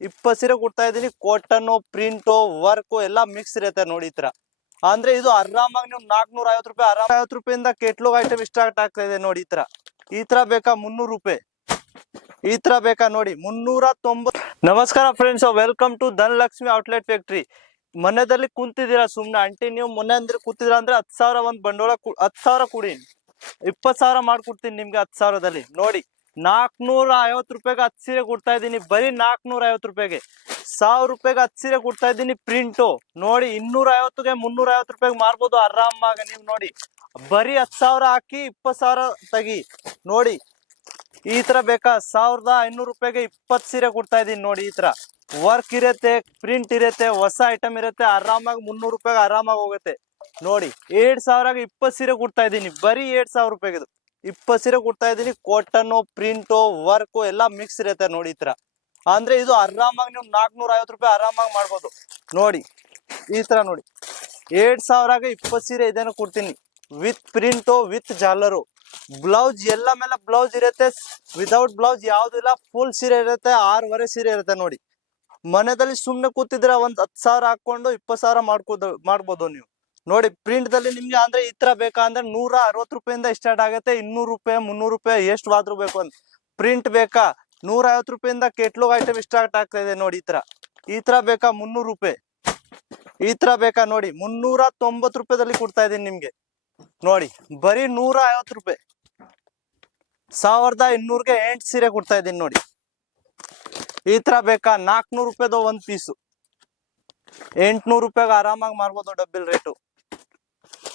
20 ಸೀರೆ ಕೊಡ್ತಾ ಇದೀನಿ. ಕಾಟನ್, ಪ್ರಿಂಟ್, ವರ್ಕ್ ಎಲ್ಲ ಮಿಕ್ಸ್ ಇರುತ್ತೆ ನೋಡಿ ಈ ತರ. ಅಂದ್ರೆ ಇದು ಆರಾಮಾಗಿ ನೀವು 450 ರೂಪಾಯಿ, 50 ರೂಪಾಯಿಂದ ಕೆಟ್ಲೋಗ್ ಐಟಮ್ ಸ್ಟಾರ್ಟ್ ಆಗ್ತಾ ಇದೆ ನೋಡಿ ಈ ತರ ಬೇಕಾ 300 ರೂಪಾಯಿ, ಈ ತರ ಬೇಕಾ ನೋಡಿ 390. ನಮಸ್ಕಾರ friends, welcome to Dhanalakshmi outlet factory. ಮನೆಯಲ್ಲಿ ಕುಂತಿದ್ದೀರಾ ಸುಮ್ನೆ ಅಂಟಿ, ನೀವು ಮನೆ ಅಂದ್ರೆ ಕೂತಿದ್ದೀರಾ ಅಂದ್ರೆ 10,000 ಒಂದ್ ಬಂಡವಾಳ 10,000 ಕೊಡಿ, 20,000 ಮಾಡ್ಕೊಡ್ತೀನಿ ನಿಮ್ಗೆ 10,000ದಲ್ಲಿ. ನೋಡಿ 450 ರೂಪಾಯಿಗೆ 10 ಸೀರೆ ಕೊಡ್ತಾ ಇದ್ದೀನಿ, ಬರೀ 450 ರೂಪಾಯಿಗೆ. 1000 ರೂಪಾಯಿಗೆ 10 ಸೀರೆ ಕೊಡ್ತಾ ಇದ್ದೀನಿ ಪ್ರಿಂಟು. ನೋಡಿ 250ಗೆ 350 ರೂಪಾಯಿಗೆ ಮಾರ್ಬೋದು ಆರಾಮಾಗಿ. ನೀವು ನೋಡಿ ಬರೀ 10,000 ಹಾಕಿ 20,000 ತೆಗಿ. ನೋಡಿ ಈ ತರ ಬೇಕಾ 1,500 ರೂಪಾಯಿಗೆ 20 ಸೀರೆ ಕೊಡ್ತಾ ಇದೀನಿ ನೋಡಿ. ಈ ತರ ವರ್ಕ್ ಇರುತ್ತೆ, ಪ್ರಿಂಟ್ ಇರುತ್ತೆ, ಹೊಸ ಐಟಮ್ ಇರುತ್ತೆ, ಆರಾಮಾಗಿ 300 ರೂಪಾಯಿಗೆ ಆರಾಮಾಗಿ ಹೋಗುತ್ತೆ. ನೋಡಿ 7,000ಗೆ 20 ಸೀರೆ ಕೊಡ್ತಾ ಇದೀನಿ, ಬರೀ 7,000 ರೂಪಾಯಿಗೆ 20 ಸೀರೆ ಕೊಡ್ತಾ ಇದೀನಿ. ಕಾಟನ್, ಪ್ರಿಂಟು, ವರ್ಕ್ ಎಲ್ಲ ಮಿಕ್ಸ್ ಇರುತ್ತೆ ನೋಡಿ ಈ ತರ. ಅಂದ್ರೆ ಇದು ಆರಾಮಾಗಿ ನೀವು 450 ರೂಪಾಯಿ ಆರಾಮಾಗಿ ಮಾಡ್ಬೋದು ನೋಡಿ. ಈ ತರ ನೋಡಿ 7,000ಗೆ 20 ಸೀರೆ ಇದನ್ನು ಕೊಡ್ತೀನಿ, ವಿತ್ ಪ್ರಿಂಟು, ವಿತ್ ಜಾಲರು. ಬ್ಲೌಸ್ ಎಲ್ಲ ಮೇಲೆ ಬ್ಲೌಸ್ ಇರುತ್ತೆ, ವಿದೌಟ್ ಬ್ಲೌಸ್ ಯಾವ್ದು ಇಲ್ಲ. ಫುಲ್ ಸೀರೆ ಇರುತ್ತೆ, 6 ಸೀರೆ ಇರುತ್ತೆ ನೋಡಿ. ಮನೆಯಲ್ಲಿ ಸುಮ್ನೆ ಕೂತಿದ್ರೆ ಒಂದ್ 10,000 ಹಾಕೊಂಡು 20,000 ಮಾಡ್ಬೋದು ನೀವು. ನೋಡಿ ಪ್ರಿಂಟ್ ದಲ್ಲಿ ನಿಮ್ಗೆ ಅಂದ್ರೆ ಈ ತರ ಬೇಕಾ ಅಂದ್ರೆ 160 ರೂಪಾಯಿಂದ ಸ್ಟಾರ್ಟ್ ಆಗುತ್ತೆ. 200 ರೂಪಾಯಿ, 300 ರೂಪಾಯಿ ಎಷ್ಟು ಆದ್ರೂ ಬೇಕು ಅಂತ. ಪ್ರಿಂಟ್ ಬೇಕಾ 150 ರೂಪಾಯಿಂದ ಕೆಟ್ಲೋಗ್ ಐಟಮ್ ಸ್ಟಾರ್ಟ್ ಆಗ್ತಾ ಇದೆ ನೋಡಿ ಈ ತರ ಬೇಕಾ 300 ರೂಪಾಯಿ, ಈ ತರ ಬೇಕಾ ನೋಡಿ 390 ರೂಪಾಯಿದಲ್ಲಿ ಕೊಡ್ತಾ ಇದೀನಿ ನಿಮ್ಗೆ. ನೋಡಿ ಬರೀ 150 ರೂಪಾಯಿ, 1,200ಗೆ 8 ಸೀರೆ ಕೊಡ್ತಾ ಇದೀನಿ ನೋಡಿ. ಈ ತರ ಬೇಕಾ 400 ರೂಪಾಯಿದು ಒಂದ್ ಪೀಸು, 800 ರೂಪಾಯಿಗೆ ಆರಾಮಾಗಿ ಮಾರ್ಬೋದು ಡಬ್ಬಲ್ ರೇಟು.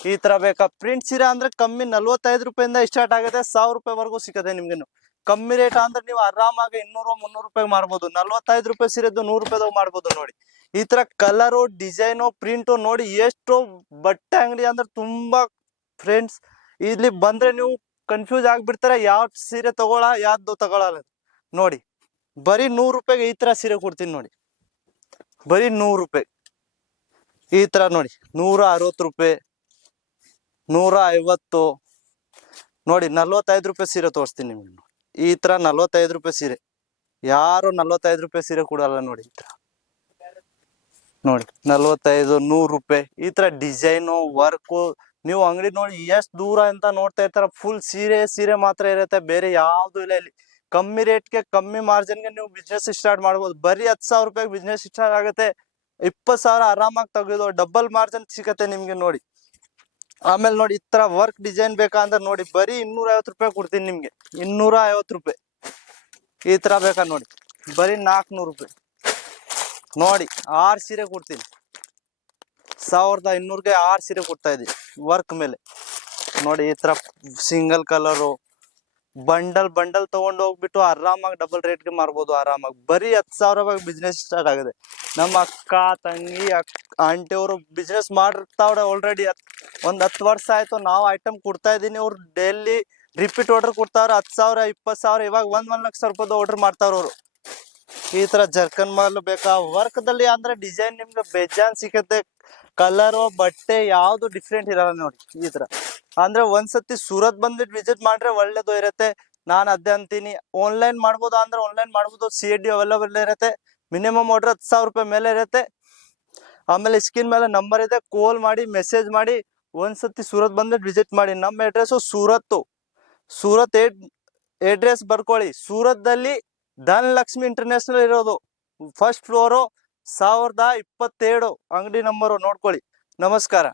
ಈ ತರ ಬೇಕಾ ಪ್ರಿಂಟ್ ಸೀರೆ ಅಂದ್ರೆ ಕಮ್ಮಿ 45 ರೂಪಾಯಿಂದ ಸ್ಟಾರ್ಟ್ ಆಗುತ್ತೆ, 1,000 ರೂಪಾಯಿವರೆಗೂ ಸಿಗುತ್ತೆ ನಿಮ್ಗೆ. ಕಮ್ಮಿ ರೇಟ್ ಅಂದ್ರೆ ನೀವು ಆರಾಮಾಗಿ 200, 300 ರೂಪಾಯಿಗೆ ಮಾರ್ಬೋದು. 45 ರೂಪಾಯಿ ಸೀರೆದು 100 ರೂಪಾಯಿದಾಗ ಮಾಡ್ಬೋದು ನೋಡಿ. ಈ ತರ ಕಲರು, ಡಿಸೈನು, ಪ್ರಿಂಟು ನೋಡಿ ಎಷ್ಟು ಬಟ್ಟೆ ಅಂಗಡಿ ಅಂದ್ರೆ ತುಂಬಾ ಫ್ರೆಂಡ್ಸ್. ಇಲ್ಲಿ ಬಂದ್ರೆ ನೀವು ಕನ್ಫ್ಯೂಸ್ ಆಗ್ಬಿಡ್ತಾರೆ, ಯಾವ ಸೀರೆ ತಗೊಳ ಯಾವ್ದು ತಗೊಳಲ್ಲ ನೋಡಿ. ಬರೀ 100 ರೂಪಾಯಿಗೆ ಈ ತರ ಸೀರೆ ಕೊಡ್ತೀನಿ ನೋಡಿ, ಬರೀ 100 ರೂಪಾಯಿ. ಈ ತರ ನೋಡಿ 160 ರೂಪಾಯಿ, 150 ನೋಡಿ. 45 ರೂಪಾಯಿ ಸೀರೆ ತೋರಿಸ್ತೀನಿ ನಿಮ್ಗೆ. ಈ ತರ 45 ರೂಪಾಯಿ ಸೀರೆ, ಯಾರು 45 ರೂಪಾಯಿ ಸೀರೆ ಕೊಡಲ್ಲ ನೋಡಿ. ಈ ತರ ನೋಡಿ 45, 100 ರೂಪಾಯಿ. ಈ ತರ ಡಿಸೈನು, ವರ್ಕು. ನೀವು ಅಂಗಡಿ ನೋಡಿ ಎಷ್ಟು ದೂರ ಅಂತ ನೋಡ್ತಾ ಇರ್ತಾರ. ಫುಲ್ ಸೀರೆ ಮಾತ್ರ ಇರುತ್ತೆ, ಬೇರೆ ಯಾವ್ದು ಇಲ್ಲ ಇಲ್ಲಿ. ಕಮ್ಮಿ ರೇಟ್ಗೆ, ಕಮ್ಮಿ ಮಾರ್ಜಿನ್ಗೆ ನೀವು ಬಿಸ್ನೆಸ್ ಸ್ಟಾರ್ಟ್ ಮಾಡ್ಬೋದು. ಬರೀ 10,000 ರೂಪಾಯಿಗೆ ಬಿಸ್ನೆಸ್ ಸ್ಟಾರ್ಟ್ ಆಗುತ್ತೆ, 20,000 ಆರಾಮಾಗಿ ತೆಗೆದು ಡಬಲ್ ಮಾರ್ಜಿನ್ ಸಿಗತ್ತೆ ನಿಮ್ಗೆ ನೋಡಿ. ಆಮೇಲೆ ನೋಡಿ ಈ ತರ ವರ್ಕ್ ಡಿಸೈನ್ ಬೇಕಾ ಅಂದ್ರೆ ನೋಡಿ ಬರೀ 250 ರೂಪಾಯಿ ಕೊಡ್ತೀನಿ ನಿಮ್ಗೆ, 250 ರೂಪಾಯಿ. ಈ ತರ ಬೇಕಾ ನೋಡಿ ಬರೀ 400 ರೂಪಾಯಿ. ನೋಡಿ 6 ಸೀರೆ ಕೊಡ್ತೀನಿ, 1,200ಗೆ 6 ಸೀರೆ ಕೊಡ್ತಾ ಇದೀನಿ ವರ್ಕ್ ಮೇಲೆ. ನೋಡಿ ಈ ತರ ಸಿಂಗಲ್ ಕಲರು, ಬಂಡಲ್ ತಗೊಂಡು ಹೋಗ್ಬಿಟ್ಟು ಆರಾಮಾಗಿ ಡಬಲ್ ರೇಟ್ಗೆ ಮಾರ್ಬೋದು ಆರಾಮಾಗಿ. ಬರೀ 10,000 ರೂಪಾಯಿ ಬಿಸ್ನೆಸ್ ಸ್ಟಾರ್ಟ್ ಆಗಿದೆ. ನಮ್ಮ ಅಕ್ಕ, ತಂಗಿ, ಆಂಟಿ ಅವರು ಬಿಸ್ನೆಸ್ ಮಾಡಿರ್ತಾವ್ರೆ ಆಲ್ರೆಡಿ. ಒಂದ್ 10 ವರ್ಷ ಆಯ್ತು. ನಾವು ಐಟಮ್ ಕೊಡ್ತಾ ಇದೀನಿ, ಅವ್ರು ಡೈಲಿ ರಿಪೀಟ್ ಆರ್ಡರ್ ಕೊಡ್ತಾವ್ರೆ. 10,000, 20,000, ಇವಾಗ 1 ಲಕ್ಷ ರೂಪಾಯಿ ಆರ್ಡರ್ ಮಾಡ್ತಾವ್ರ ಅವರು. ಈ ತರ ಜರ್ಕನ್ ಮಾಲ್ ಬೇಕಾ ವರ್ಕ್ ದಲ್ಲಿ ಅಂದ್ರೆ ಡಿಸೈನ್ ನಿಮ್ಗೆ ಬೇಜಾನ್ ಸಿಕ್ಕತ್ತೆ. ಕಲರು, ಬಟ್ಟೆ ಯಾವ್ದು ಡಿಫ್ರೆಂಟ್ ಇರಲ್ಲ ನೋಡಿ. ಈ ತರ ಅಂದ್ರೆ ಒಂದ್ಸತಿ ಸೂರತ್ ಬಂದ್ಬಿಟ್ಟು ವಿಸಿಟ್ ಮಾಡ್ರೆ ಒಳ್ಳೇದು ಇರುತ್ತೆ. ನಾನು ಅದೇ ಅಂತೀನಿ. ಆನ್ಲೈನ್ ಮಾಡ್ಬೋದು ಅಂದ್ರೆ ಆನ್ಲೈನ್ ಮಾಡ್ಬೋದು, CAD ಅವೈಲೇಬಲ್ ಇರುತ್ತೆ. ಮಿನಿಮಮ್ ಆರ್ಡರ್ 10,000 ರೂಪಾಯಿ ಮೇಲೆ ಇರುತ್ತೆ. ಆಮೇಲೆ ಸ್ಕ್ರೀನ್ ಮೇಲೆ ನಂಬರ್ ಇದೆ, ಕಾಲ್ ಮಾಡಿ, ಮೆಸೇಜ್ ಮಾಡಿ. ಒಂದ್ಸತಿ ಸೂರತ್ ಬಂದ್ಬಿಟ್ಟು ವಿಸಿಟ್ ಮಾಡಿ. ನಮ್ಮ ಅಡ್ರೆಸ್ ಸೂರತ್ ಅಡ್ರೆಸ್ ಬರ್ಕೊಳ್ಳಿ. ಸೂರತ್ದಲ್ಲಿ ಧನಲಕ್ಷ್ಮಿ ಇಂಟರ್ನ್ಯಾಷನಲ್ ಇರೋದು, ಫಸ್ಟ್ ಫ್ಲೋರು, 1027 ಅಂಗಡಿ ನಂಬರು ನೋಡ್ಕೊಳ್ಳಿ. ನಮಸ್ಕಾರ.